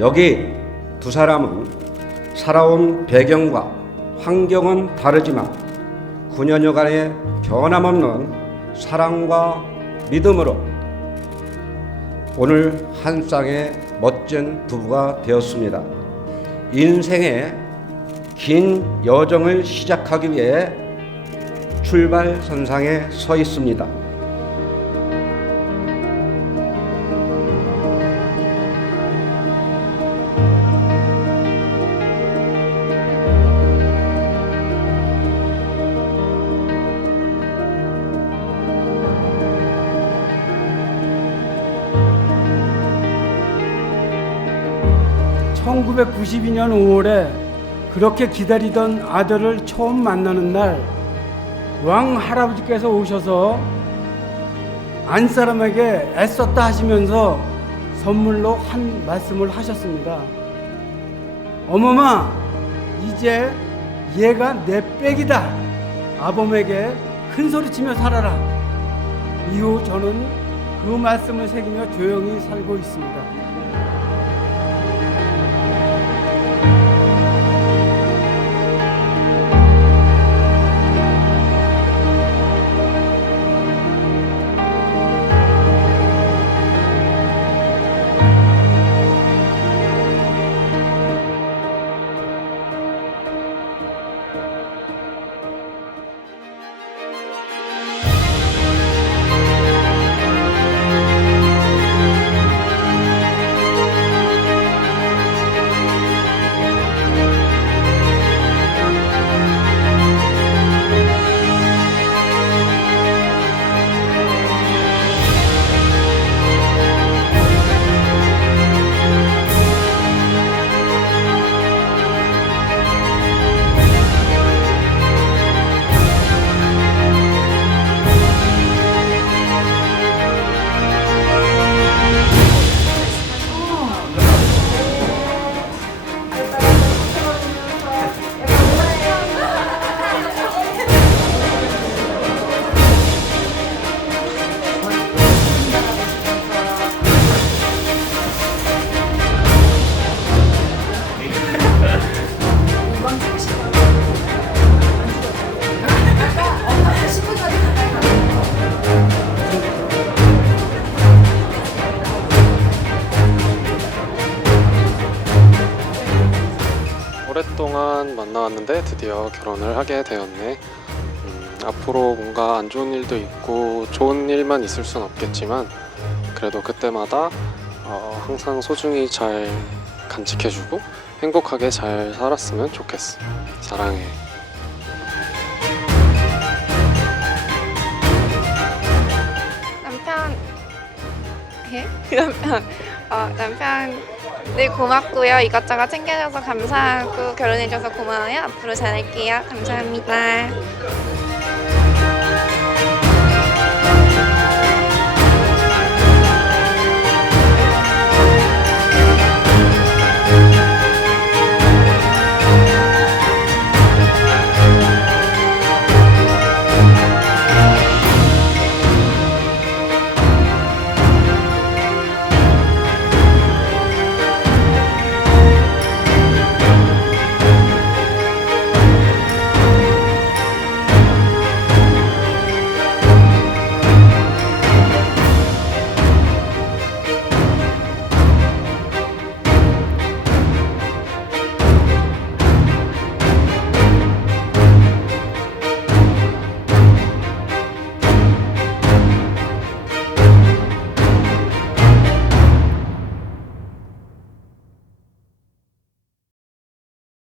여기 두 사람은 살아온 배경과 환경은 다르지만 9년여간의 변함없는 사랑과 믿음으로 오늘 한 쌍의 멋진 부부가 되었습니다. 인생의 긴 여정을 시작하기 위해 출발 선상에 서 있습니다. (1992년 5월에) 그렇게 기다리던 아들을 처음 만나는 날 왕 할아버지께서 오셔서 안 사람에게 애썼다 하시면서 선물로 한 말씀을 하셨습니다. 어머마, 이제 얘가 내 빽이다. 아범에게 큰 소리 치며 살아라. 이후 저는 그 말씀을 새기며 조용히 살고 있습니다. 오랫동안 만나왔는데 드디어 결혼을 하게 되었네. 음, 앞으로 뭔가 안 좋은 일도 있고 좋은 일만 있을 순 없겠지만 그래도 그때마다 어, 항상 소중히 잘 간직해주고 행복하게 잘 살았으면 좋겠어. 사랑해. 남편 예? 남편 어, 남편 늘 고맙고요. 이것저것 챙겨줘서 감사하고 결혼해줘서 고마워요. 앞으로 잘할게요. 감사합니다